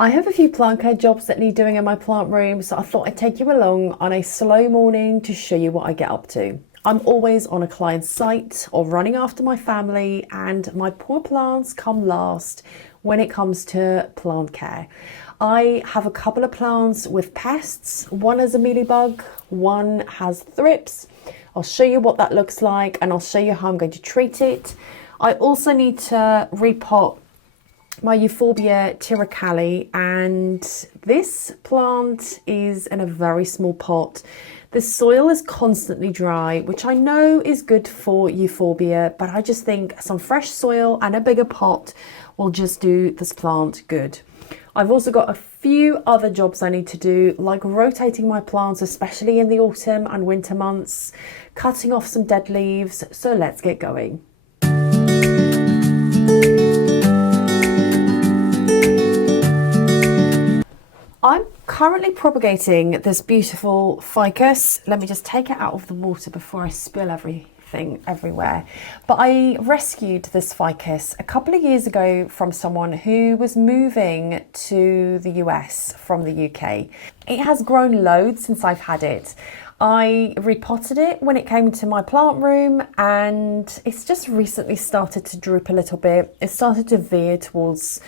I have a few plant care jobs that need doing in my plant room, so I thought I'd take you along on a slow morning to show you what I get up to. I'm always on a client's site or running after my family, and my poor plants come last when it comes to plant care. I have a couple of plants with pests. One has a mealybug, one has thrips. I'll show you what that looks like and I'll show you how I'm going to treat it. I also need to repot my Euphorbia tiracali, and this plant is in a very small pot. The soil is constantly dry, which I know is good for Euphorbia, but I just think some fresh soil and a bigger pot will just do this plant good. I've also got a few other jobs I need to do, like rotating my plants, especially in the autumn and winter months, cutting off some dead leaves, so let's get going. I'm currently propagating this beautiful ficus. Let me just take it out of the water before I spill everything everywhere. But I rescued this ficus a couple of years ago from someone who was moving to the US from the UK. It has grown loads since I've had it. I repotted it when it came into my plant room, and it's just recently started to droop a little bit. It started to veer towards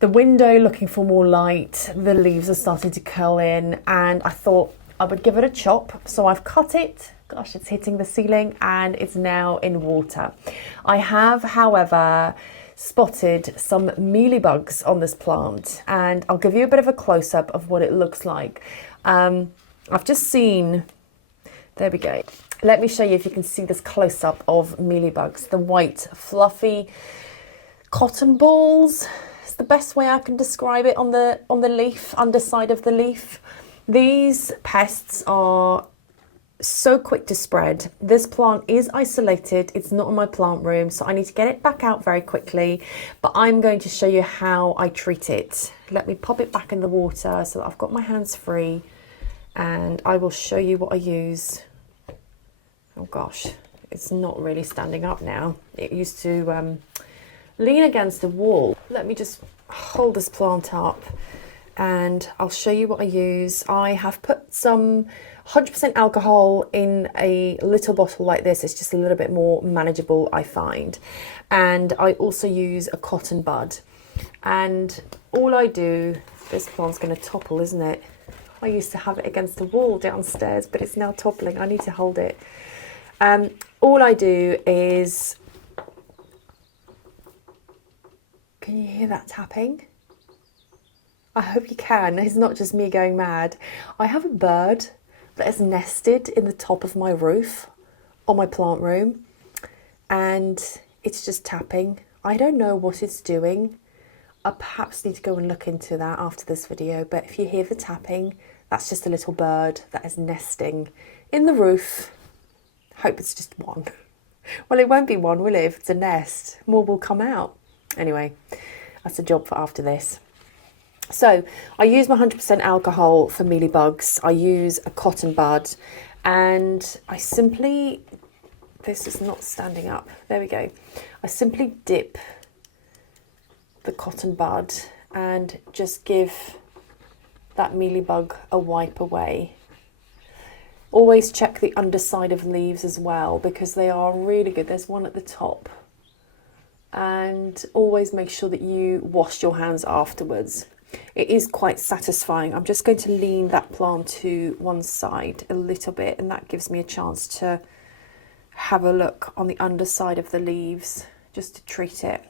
the window looking for more light. The leaves are starting to curl in, and I thought I would give it a chop. So I've cut it. Gosh, it's hitting the ceiling and it's now in water. I have, however, spotted some mealybugs on this plant, and I'll give you a bit of a close-up of what it looks like. I've just seen, there we go. Let me show you if you can see this close-up of mealybugs. The white, fluffy cotton balls. The best way I can describe it on the leaf, underside of the leaf. These pests are so quick to spread. This plant is isolated, it's not in my plant room, so I need to get it back out very quickly, but I'm going to show you how I treat it. Let me pop it back in the water so that I've got my hands free, and I will show you what I use. Oh gosh, it's not really standing up now. It used to lean against the wall. Let me just hold this plant up and I'll show you what I use. I have put some 100% alcohol in a little bottle like this. It's just a little bit more manageable, I find. And I also use a cotton bud. And all I do, this plant's going to topple, isn't it? I used to have it against the wall downstairs, but it's now toppling. I need to hold it. All I do is, can you hear that tapping? I hope you can. It's not just me going mad. I have a bird that has nested in the top of my roof on my plant room, and it's just tapping. I don't know what it's doing. I perhaps need to go and look into that after this video, but if you hear the tapping, that's just a little bird that is nesting in the roof. Hope it's just one. Well, it won't be one, will it, if it's a nest? More will come out. Anyway, that's a job for after this. So I use my 100% alcohol for mealybugs. I use a cotton bud, and I simply, this is not standing up. There we go. I simply dip the cotton bud and just give that mealybug a wipe away. Always check the underside of leaves as well, because they are really good. There's one at the top. And always make sure that you wash your hands afterwards. It is quite satisfying. I'm just going to lean that plant to one side a little bit, and that gives me a chance to have a look on the underside of the leaves just to treat it.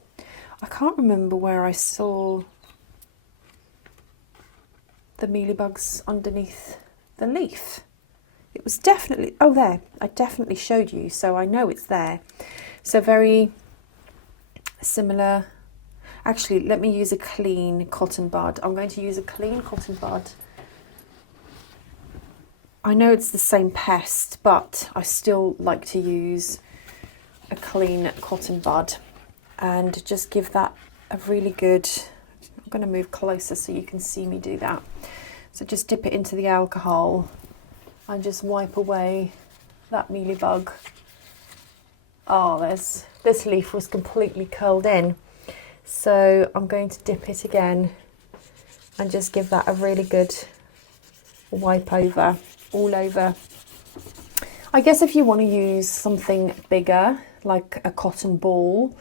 I can't remember where I saw the mealybugs underneath the leaf. It was definitely, oh there, I definitely showed you, so I know it's there. So very similar. Actually, let me use a clean cotton bud. I'm going to use a clean cotton bud. I know it's the same pest, but I still like to use a clean cotton bud and just give that a really good, I'm going to move closer so you can see me do that. So just dip it into the alcohol and just wipe away that mealybug. Oh, this leaf was completely curled in. So I'm going to dip it again and just give that a really good wipe over, all over. I guess if you want to use something bigger, like a cotton ball,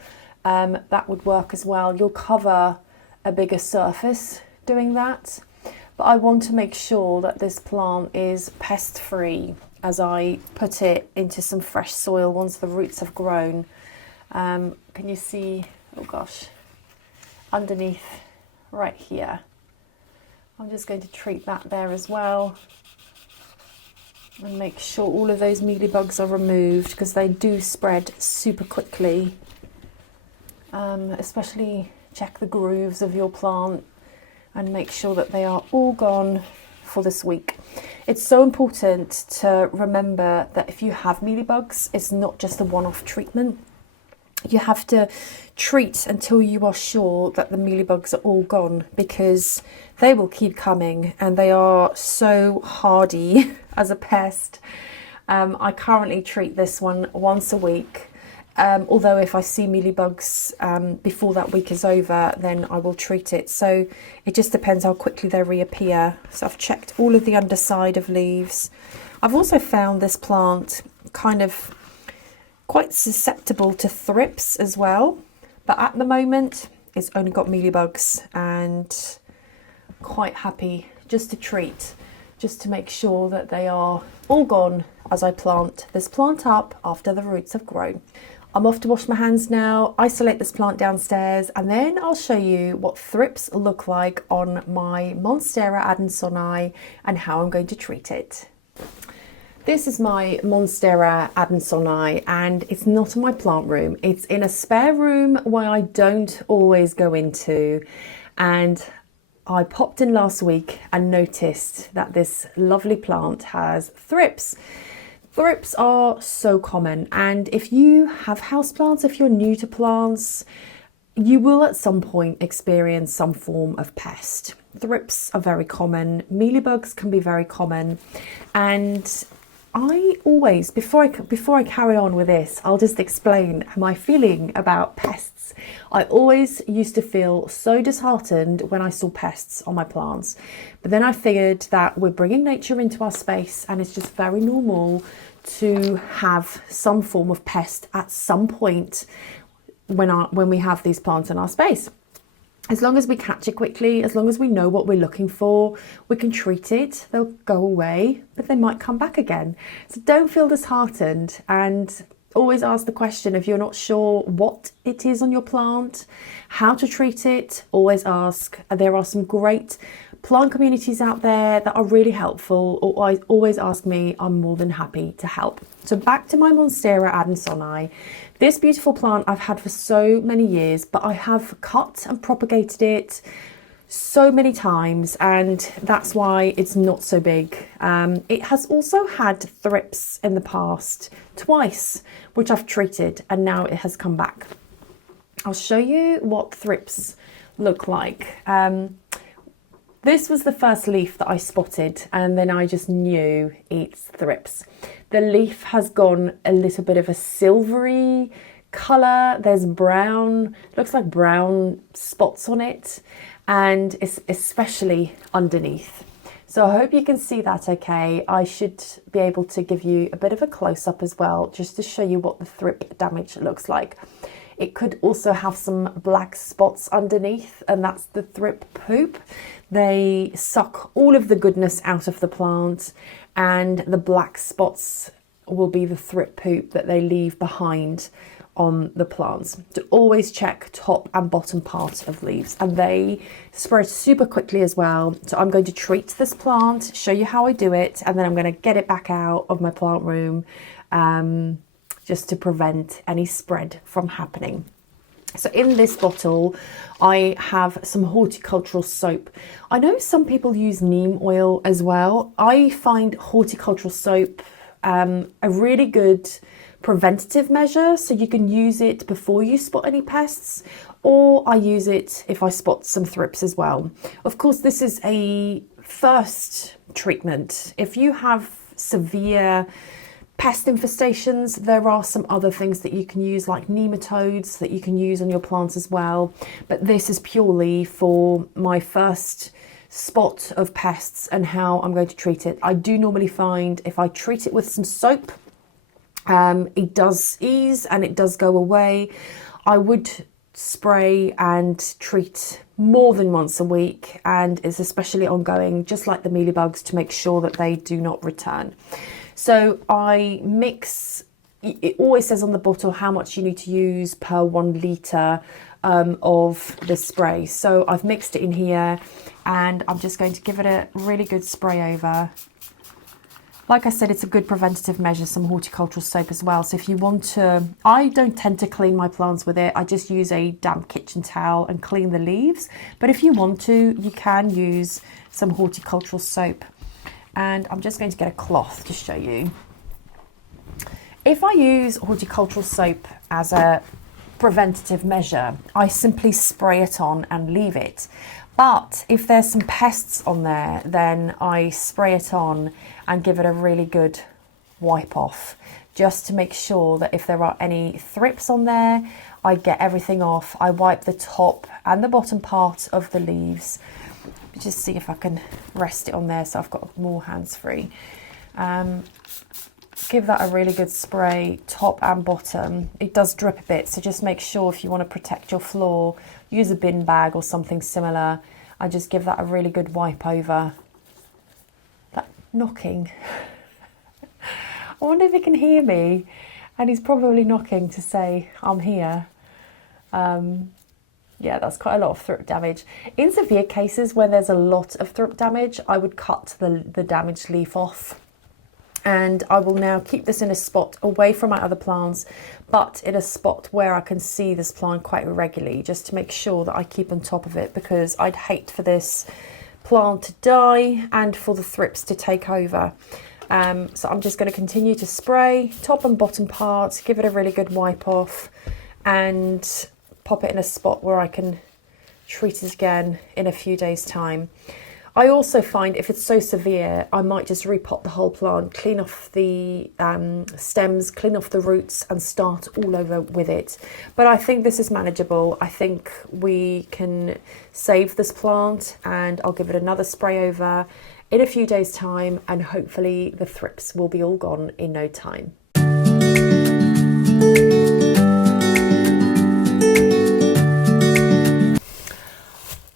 that would work as well. You'll cover a bigger surface doing that. But I want to make sure that this plant is pest free as I put it into some fresh soil once the roots have grown. Can you see, oh gosh, underneath right here. I'm just going to treat that there as well and make sure all of those mealybugs are removed, because they do spread super quickly. Especially check the grooves of your plant and make sure that they are all gone for this week. It's so important to remember that if you have mealybugs, it's not just a one-off treatment. You have to treat until you are sure that the mealybugs are all gone, because they will keep coming and they are so hardy as a pest. I currently treat this one once a week. Although if I see mealybugs before that week is over, then I will treat it. So it just depends how quickly they reappear. So I've checked all of the underside of leaves. I've also found this plant kind of quite susceptible to thrips as well. But at the moment, it's only got mealybugs, and quite happy just to treat, just to make sure that they are all gone as I plant this plant up after the roots have grown. I'm off to wash my hands now, isolate this plant downstairs, and then I'll show you what thrips look like on my Monstera adansonii and how I'm going to treat it. This is my Monstera adansonii, and it's not in my plant room. It's in a spare room where I don't always go into, and I popped in last week and noticed that this lovely plant has thrips. Thrips are so common, and if you have houseplants, if you're new to plants, you will at some point experience some form of pest. Thrips are very common, mealybugs can be very common, and I always, before I carry on with this, I'll just explain my feeling about pests. I always used to feel so disheartened when I saw pests on my plants, but then I figured that we're bringing nature into our space, and it's just very normal to have some form of pest at some point when we have these plants in our space. As long as we catch it quickly, as long as we know what we're looking for, we can treat it. They'll go away, but they might come back again. So don't feel disheartened, and always ask the question if you're not sure what it is on your plant, how to treat it. Always ask. There are some great plant communities out there that are really helpful, or always ask me. I'm more than happy to help. So back to my Monstera adansonii. This beautiful plant I've had for so many years, but I have cut and propagated it so many times, and that's why it's not so big. It has also had thrips in the past twice, which I've treated, and now it has come back. I'll show you what thrips look like. This was the first leaf that I spotted, and then I just knew it's thrips. The leaf has gone a little bit of a silvery colour. There's brown, looks like brown spots on it, and it's especially underneath. So I hope you can see that okay. I should be able to give you a bit of a close-up as well, just to show you what the thrip damage looks like. It could also have some black spots underneath, and that's the thrip poop. They suck all of the goodness out of the plant, and the black spots will be the thrip poop that they leave behind on the plants. To always check top and bottom part of leaves, and they spread super quickly as well. So I'm going to treat this plant, show you how I do it, and then I'm going to get it back out of my plant room just to prevent any spread from happening. So in this bottle, I have some horticultural soap. I know some people use neem oil as well. I find horticultural soap a really good preventative measure, so you can use it before you spot any pests, or I use it if I spot some thrips as well. Of course, this is a first treatment. If you have severe pest infestations, there are some other things that you can use, like nematodes, that you can use on your plants as well. But this is purely for my first spot of pests and how I'm going to treat it. I do normally find if I treat it with some soap, it does ease and it does go away. I would spray and treat more than once a week, and it's especially ongoing, just like the mealybugs, to make sure that they do not return. So I mix, it always says on the bottle how much you need to use per 1 litre of the spray. So I've mixed it in here and I'm just going to give it a really good spray over. Like I said, it's a good preventative measure, some horticultural soap as well. So if you want to, I don't tend to clean my plants with it. I just use a damp kitchen towel and clean the leaves. But if you want to, you can use some horticultural soap. And I'm just going to get a cloth to show you. If I use horticultural soap as a preventative measure, I simply spray it on and leave it. But if there's some pests on there, then I spray it on and give it a really good wipe off, just to make sure that if there are any thrips on there, I get everything off. I wipe the top and the bottom part of the leaves. Just see if I can rest it on there so I've got more hands free. Give that a really good spray, top and bottom. It does drip a bit, so just make sure if you want to protect your floor, use a bin bag or something similar. I just give that a really good wipe over. That knocking. I wonder if he can hear me, and he's probably knocking to say I'm here. Yeah, that's quite a lot of thrip damage. In severe cases where there's a lot of thrip damage, I would cut the damaged leaf off. And I will now keep this in a spot away from my other plants, but in a spot where I can see this plant quite regularly, just to make sure that I keep on top of it, because I'd hate for this plant to die and for the thrips to take over. So I'm just going to continue to spray top and bottom parts, give it a really good wipe off, and pop it in a spot where I can treat it again in a few days' time. I also find if it's so severe, I might just repot the whole plant, clean off the stems, clean off the roots and start all over with it. But I think this is manageable. I think we can save this plant, and I'll give it another spray over in a few days' time, and hopefully the thrips will be all gone in no time.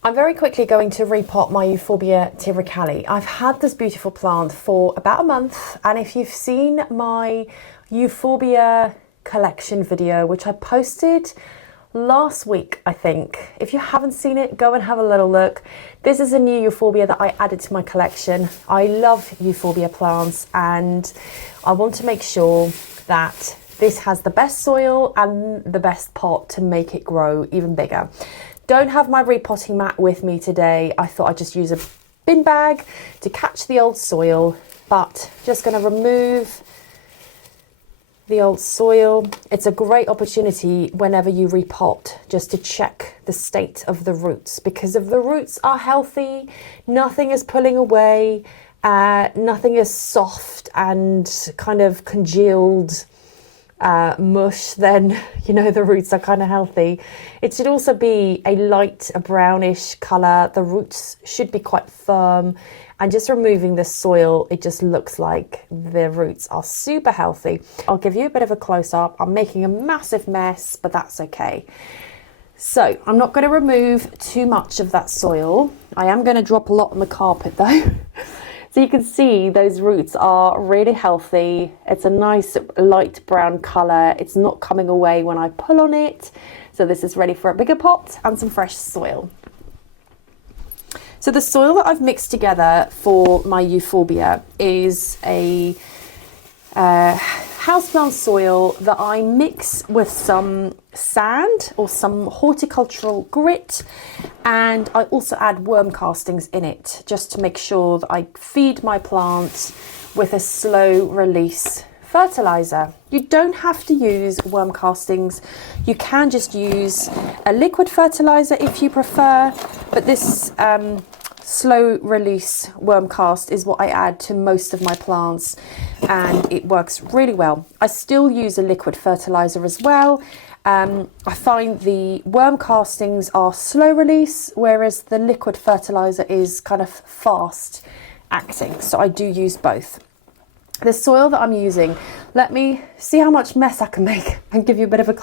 I'm very quickly going to repot my Euphorbia tyricale. I've had this beautiful plant for about a month, and if you've seen my Euphorbia collection video, which I posted last week, I think. If you haven't seen it, go and have a little look. This is a new Euphorbia that I added to my collection. I love Euphorbia plants, and I want to make sure that this has the best soil and the best pot to make it grow even bigger. Don't have my repotting mat with me today. I thought I'd just use a bin bag to catch the old soil, but just going to remove the old soil. It's a great opportunity whenever you repot just to check the state of the roots, because if the roots are healthy, nothing is pulling away, nothing is soft and kind of congealed mush, then you know the roots are kind of healthy. It should also be a brownish colour. The roots should be quite firm, and just removing the soil, it just looks like the roots are super healthy. I'll give you a bit of a close-up. I'm making a massive mess, but that's okay. So I'm not going to remove too much of that soil. I am going to drop a lot on the carpet though. So you can see those roots are really healthy. It's a nice light brown colour. It's not coming away when I pull on it. So this is ready for a bigger pot and some fresh soil. So the soil that I've mixed together for my Euphorbia is a houseplant soil that I mix with some sand or some horticultural grit, and I also add worm castings in it just to make sure that I feed my plants with a slow release fertilizer. You don't have to use worm castings. You can just use a liquid fertilizer if you prefer, but this slow release worm cast is what I add to most of my plants, and it works really well. I still use a liquid fertilizer as well, I find the worm castings are slow release, whereas the liquid fertiliser is kind of fast acting. So I do use both. The soil that I'm using, let me see how much mess I can make and give you a bit of a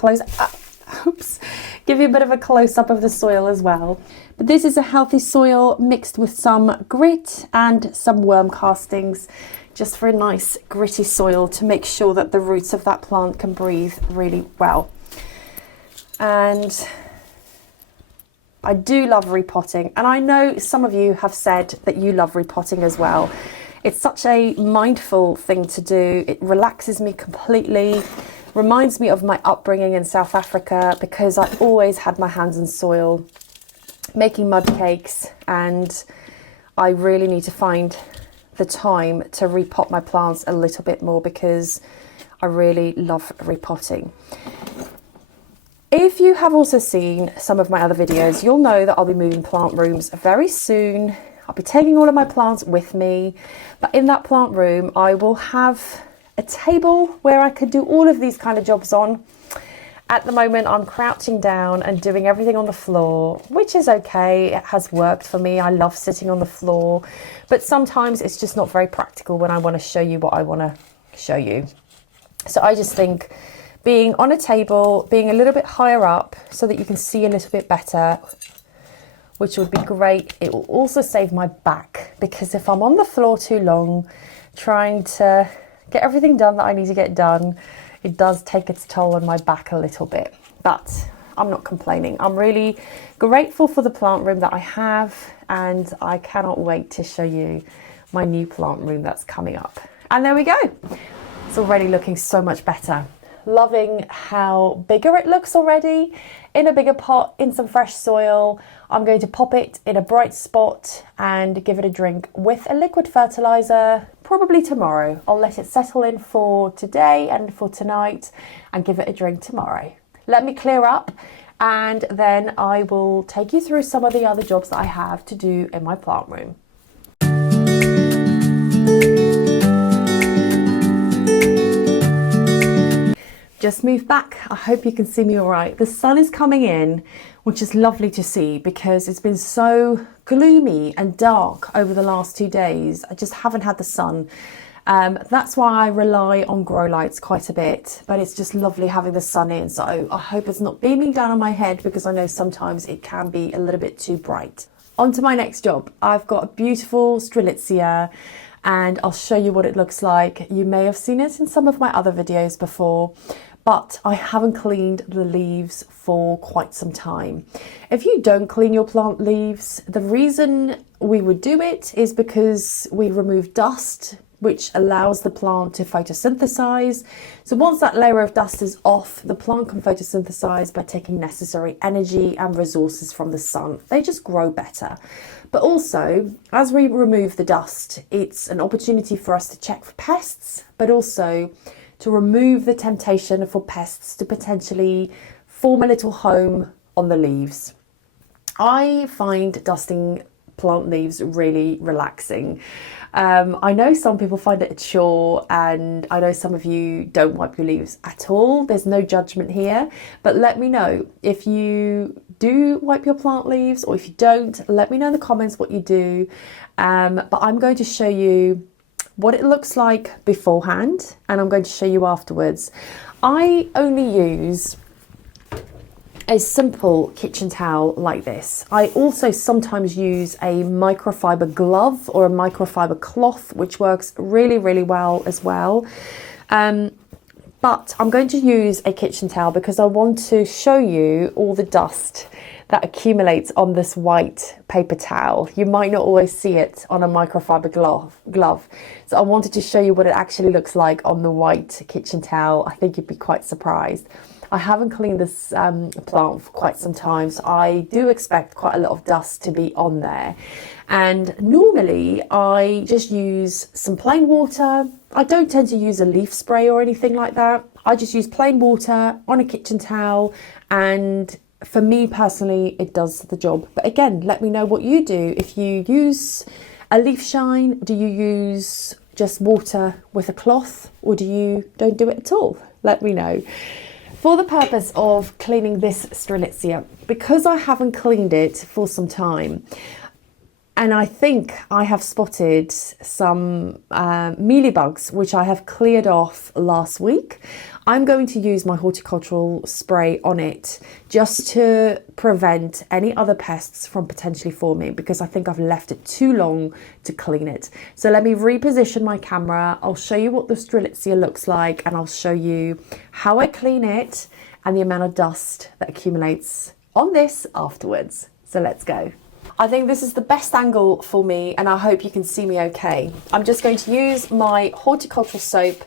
give you a bit of a close-up of the soil as well. But this is a healthy soil mixed with some grit and some worm castings, just for a nice gritty soil to make sure that the roots of that plant can breathe really well. And I do love repotting, and I know some of you have said that you love repotting as well. It's such a mindful thing to do. It relaxes me completely, reminds me of my upbringing in South Africa, because I always had my hands in soil, making mud cakes, and I really need to find the time to repot my plants a little bit more, because I really love repotting. If you have also seen some of my other videos, you'll know that I'll be moving plant rooms very soon. I'll be taking all of my plants with me, but in that plant room I will have a table where I could do all of these kind of jobs on. At the moment I'm crouching down and doing everything on the floor, which is okay. It has worked for me. I love sitting on the floor, but sometimes it's just not very practical when I want to show you what I want to show you. So I just think being on a table, being a little bit higher up so that you can see a little bit better, which would be great. It will also save my back, because if I'm on the floor too long trying to get everything done that I need to get done, it does take its toll on my back a little bit. But I'm not complaining. I'm really grateful for the plant room that I have, and I cannot wait to show you my new plant room that's coming up. And there we go. It's already looking so much better. Loving how bigger it looks already, in a bigger pot, in some fresh soil. I'm going to pop it in a bright spot and give it a drink with a liquid fertiliser, probably tomorrow. I'll let it settle in for today and for tonight and give it a drink tomorrow. Let me clear up, and then I will take you through some of the other jobs that I have to do in my plant room. Just moved back. I hope you can see me all right. The sun is coming in, which is lovely to see, because it's been so gloomy and dark over the last 2 days. I just haven't had the sun. That's why I rely on grow lights quite a bit, but it's just lovely having the sun in. So I hope it's not beaming down on my head, because I know sometimes it can be a little bit too bright. On to my next job. I've got a beautiful strelitzia, and I'll show you what it looks like. You may have seen it in some of my other videos before, but I haven't cleaned the leaves for quite some time. If you don't clean your plant leaves, the reason we would do it is because we remove dust, which allows the plant to photosynthesize. So once that layer of dust is off, the plant can photosynthesize by taking necessary energy and resources from the sun. They just grow better. But also, as we remove the dust, it's an opportunity for us to check for pests, but also to remove the temptation for pests to potentially form a little home on the leaves. I find dusting plant leaves really relaxing. I know some people find it a chore, and I know some of you don't wipe your leaves at all. There's no judgment here, but let me know if you do wipe your plant leaves, or if you don't, let me know in the comments what you do. But I'm going to show you what it looks like beforehand, and I'm going to show you afterwards. I only use a simple kitchen towel like this. I also sometimes use a microfiber glove or a microfiber cloth, which works really, really well as well. But I'm going to use a kitchen towel because I want to show you all the dust that accumulates on this white paper towel. You might not always see it on a microfiber glove. So I wanted to show you what it actually looks like on the white kitchen towel. I think you'd be quite surprised. I haven't cleaned this plant for quite some time, so I do expect quite a lot of dust to be on there. And normally I just use some plain water. I don't tend to use a leaf spray or anything like that. I just use plain water on a kitchen towel, and for me personally, it does the job. But again, let me know what you do. If you use a leaf shine, do you use just water with a cloth, or don't do it at all? Let me know. For the purpose of cleaning this Strelitzia, because I haven't cleaned it for some time, and I think I have spotted some mealybugs, which I have cleared off last week, I'm going to use my horticultural spray on it just to prevent any other pests from potentially forming, because I think I've left it too long to clean it. So let me reposition my camera. I'll show you what the Strelitzia looks like, and I'll show you how I clean it and the amount of dust that accumulates on this afterwards. So let's go. I think this is the best angle for me, and I hope you can see me okay. I'm just going to use my horticultural soap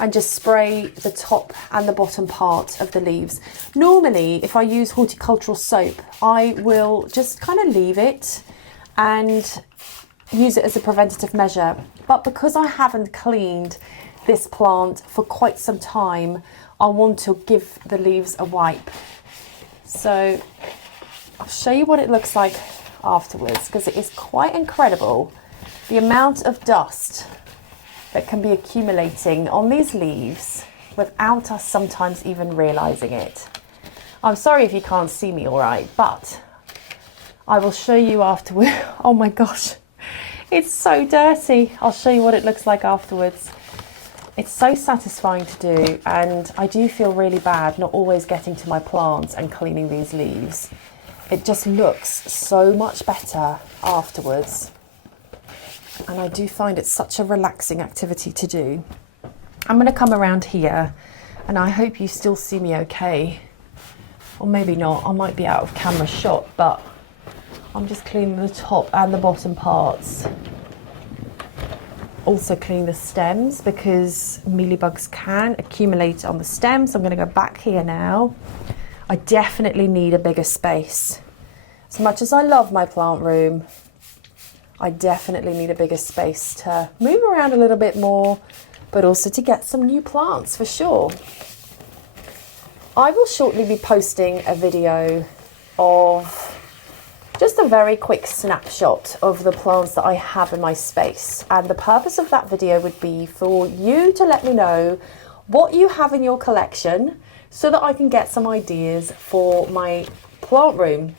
and just spray the top and the bottom part of the leaves. Normally, if I use horticultural soap, I will just kind of leave it and use it as a preventative measure. But because I haven't cleaned this plant for quite some time, I want to give the leaves a wipe. So I'll show you what it looks like afterwards, because it is quite incredible the amount of dust that can be accumulating on these leaves without us sometimes even realizing it. I'm sorry if you can't see me all right, but I will show you afterwards. Oh my gosh, it's so dirty. I'll show you what it looks like afterwards. It's so satisfying to do, and I do feel really bad not always getting to my plants and cleaning these leaves. It just looks so much better afterwards. And I do find it such a relaxing activity to do. I'm going to come around here, and I hope you still see me okay. Or maybe not, I might be out of camera shot, but I'm just cleaning the top and the bottom parts. Also clean the stems, because mealybugs can accumulate on the stems. I'm going to go back here now. I definitely need a bigger space. As much as I love my plant room, I definitely need a bigger space to move around a little bit more, but also to get some new plants for sure. I will shortly be posting a video of just a very quick snapshot of the plants that I have in my space. And the purpose of that video would be for you to let me know what you have in your collection, so that I can get some ideas for my plant room.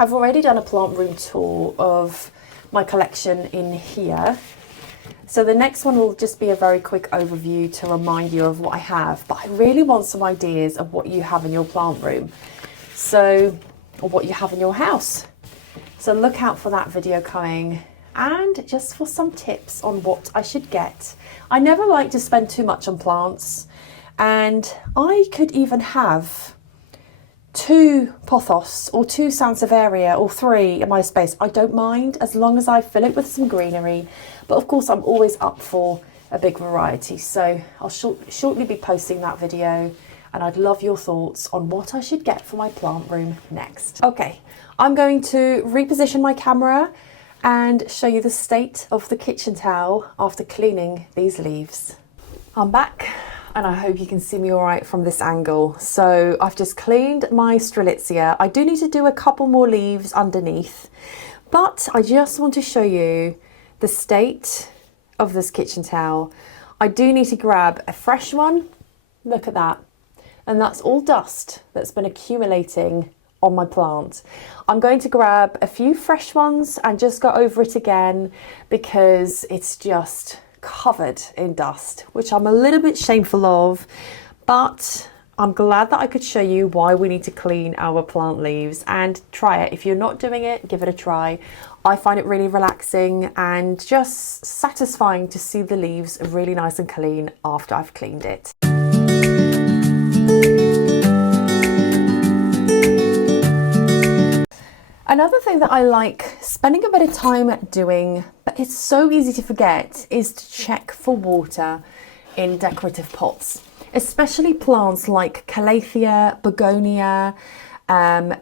I've already done a plant room tour of my collection in here. So the next one will just be a very quick overview to remind you of what I have. But I really want some ideas of what you have in your plant room. So, or what you have in your house. So look out for that video coming, and just for some tips on what I should get. I never like to spend too much on plants. And I could even have 2 pothos or 2 sansevieria or 3 in my space. I don't mind, as long as I fill it with some greenery. But of course, I'm always up for a big variety. So I'll shortly be posting that video, and I'd love your thoughts on what I should get for my plant room next. Okay, I'm going to reposition my camera and show you the state of the kitchen towel after cleaning these leaves. I'm back, and I hope you can see me all right from this angle. So I've just cleaned my Strelitzia. I do need to do a couple more leaves underneath, but I just want to show you the state of this kitchen towel. I do need to grab a fresh one. Look at that. And that's all dust that's been accumulating on my plant. I'm going to grab a few fresh ones and just go over it again, because it's just covered in dust, which I'm a little bit shameful of, but I'm glad that I could show you why we need to clean our plant leaves. And try it. If you're not doing it, give it a try. I find it really relaxing and just satisfying to see the leaves really nice and clean after I've cleaned it. Another thing that I like spending a bit of time doing, but it's so easy to forget, is to check for water in decorative pots, especially plants like calathea, begonia,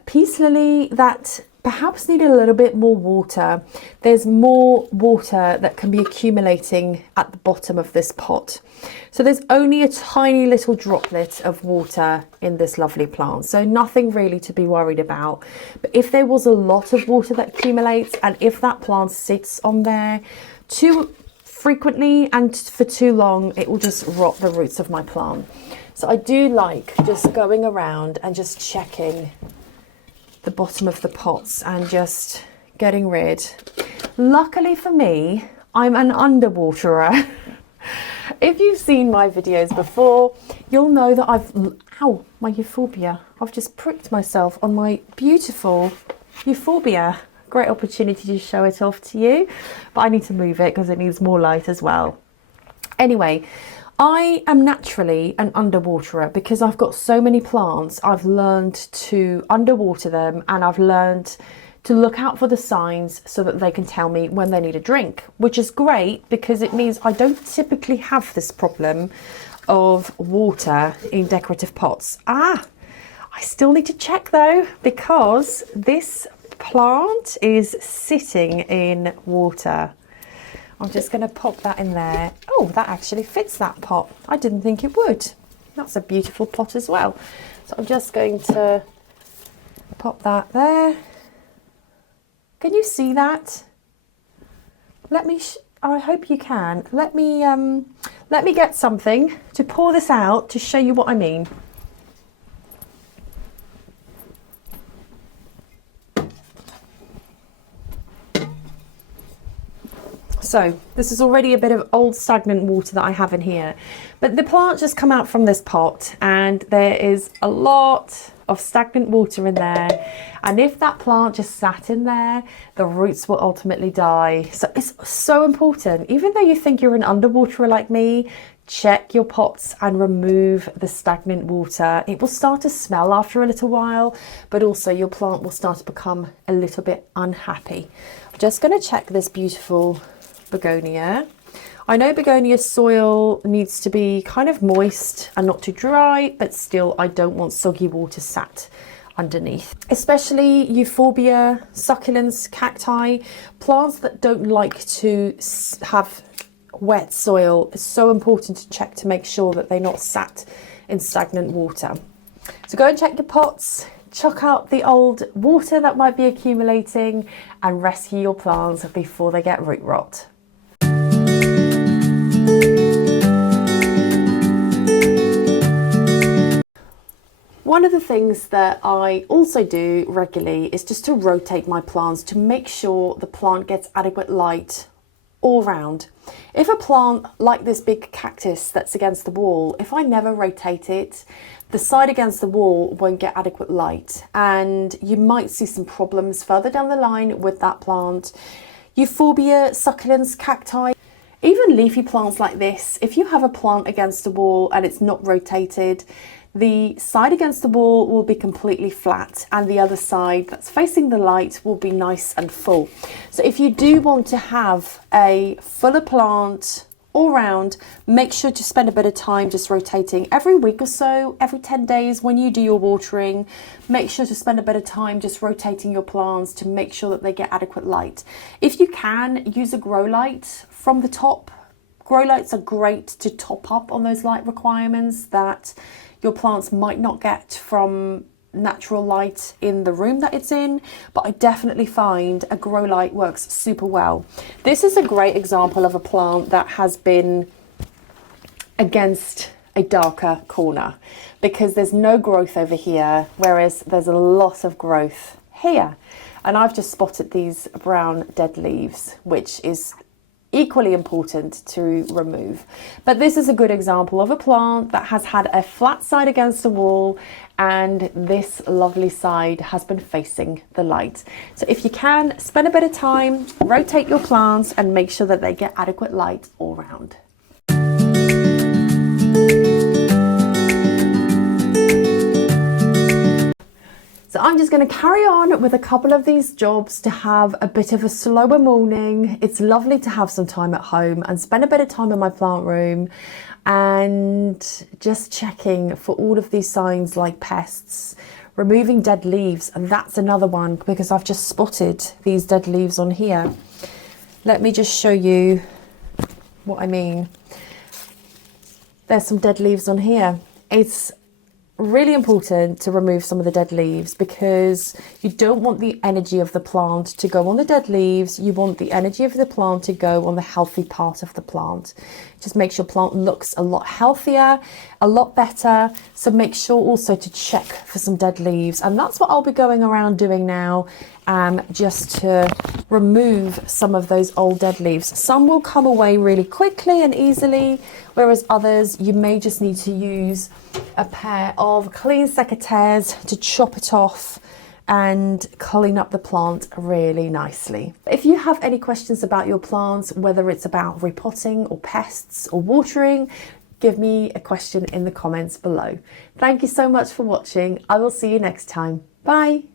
peace lily that perhaps need a little bit more water. There's more water that can be accumulating at the bottom of this pot. So there's only a tiny little droplet of water in this lovely plant, so nothing really to be worried about. But if there was a lot of water that accumulates, and if that plant sits on there too frequently and for too long, it will just rot the roots of my plant. So I do like just going around and just checking the bottom of the pots and just getting rid. Luckily for me, I'm an underwaterer. If you've seen my videos before, you'll know that ow, my euphorbia. I've just pricked myself on my beautiful euphorbia. Great opportunity to show it off to you, but I need to move it because it needs more light as well. Anyway, I am naturally an underwaterer because I've got so many plants. I've learned to underwater them, and I've learned to look out for the signs so that they can tell me when they need a drink, which is great because it means I don't typically have this problem of water in decorative pots. I still need to check though, because this plant is sitting in water. I'm just going to pop that in there. Oh, that actually fits that pot. I didn't think it would. That's a beautiful pot as well. So I'm just going to pop that there. Can you see that? I hope you can. Let me get something to pour this out to show you what I mean. So this is already a bit of old stagnant water that I have in here, but the plant just come out from this pot and there is a lot of stagnant water in there, and if that plant just sat in there, the roots will ultimately die. So it's so important, even though you think you're an underwaterer like me, check your pots and remove the stagnant water. It will start to smell after a little while, but also your plant will start to become a little bit unhappy. I'm just going to check this beautiful begonia. I know begonia soil needs to be kind of moist and not too dry, but still I don't want soggy water sat underneath. Especially euphorbia, succulents, cacti, plants that don't like to have wet soil. It's so important to check to make sure that they're not sat in stagnant water. So go and check your pots, chuck out the old water that might be accumulating, and rescue your plants before they get root rot. One of the things that I also do regularly is just to rotate my plants to make sure the plant gets adequate light all round. If a plant like this big cactus that's against the wall, if I never rotate it, the side against the wall won't get adequate light, and you might see some problems further down the line with that plant. Euphorbia, succulents, cacti, even leafy plants like this, if you have a plant against the wall and it's not rotated, the side against the wall will be completely flat and the other side that's facing the light will be nice and full. So if you do want to have a fuller plant all round, make sure to spend a bit of time just rotating every week or so, every 10 days when you do your watering. Make sure to spend a bit of time just rotating your plants to make sure that they get adequate light. If you can, use a grow light from the top. Grow lights are great to top up on those light requirements that your plants might not get from natural light in the room that it's in, but I definitely find a grow light works super well. This is a great example of a plant that has been against a darker corner because there's no growth over here, whereas there's a lot of growth here. And I've just spotted these brown dead leaves, which is equally important to remove. But this is a good example of a plant that has had a flat side against the wall and this lovely side has been facing the light. So if you can, spend a bit of time, rotate your plants and make sure that they get adequate light all round. So I'm just going to carry on with a couple of these jobs to have a bit of a slower morning. It's lovely to have some time at home and spend a bit of time in my plant room and just checking for all of these signs like pests, removing dead leaves. And that's another one because I've just spotted these dead leaves on here. Let me just show you what I mean. There's some dead leaves on here. It's really important to remove some of the dead leaves, because you don't want the energy of the plant to go on the dead leaves. You want the energy of the plant to go on the healthy part of the plant. Just makes your plant looks a lot healthier, a lot better. So make sure also to check for some dead leaves, and that's what I'll be going around doing now, just to remove some of those old dead leaves. Some will come away really quickly and easily, whereas others you may just need to use a pair of clean secateurs to chop it off and clean up the plant really nicely. If you have any questions about your plants, whether it's about repotting or pests or watering, give me a question in the comments below. Thank you so much for watching. I will see you next time. Bye.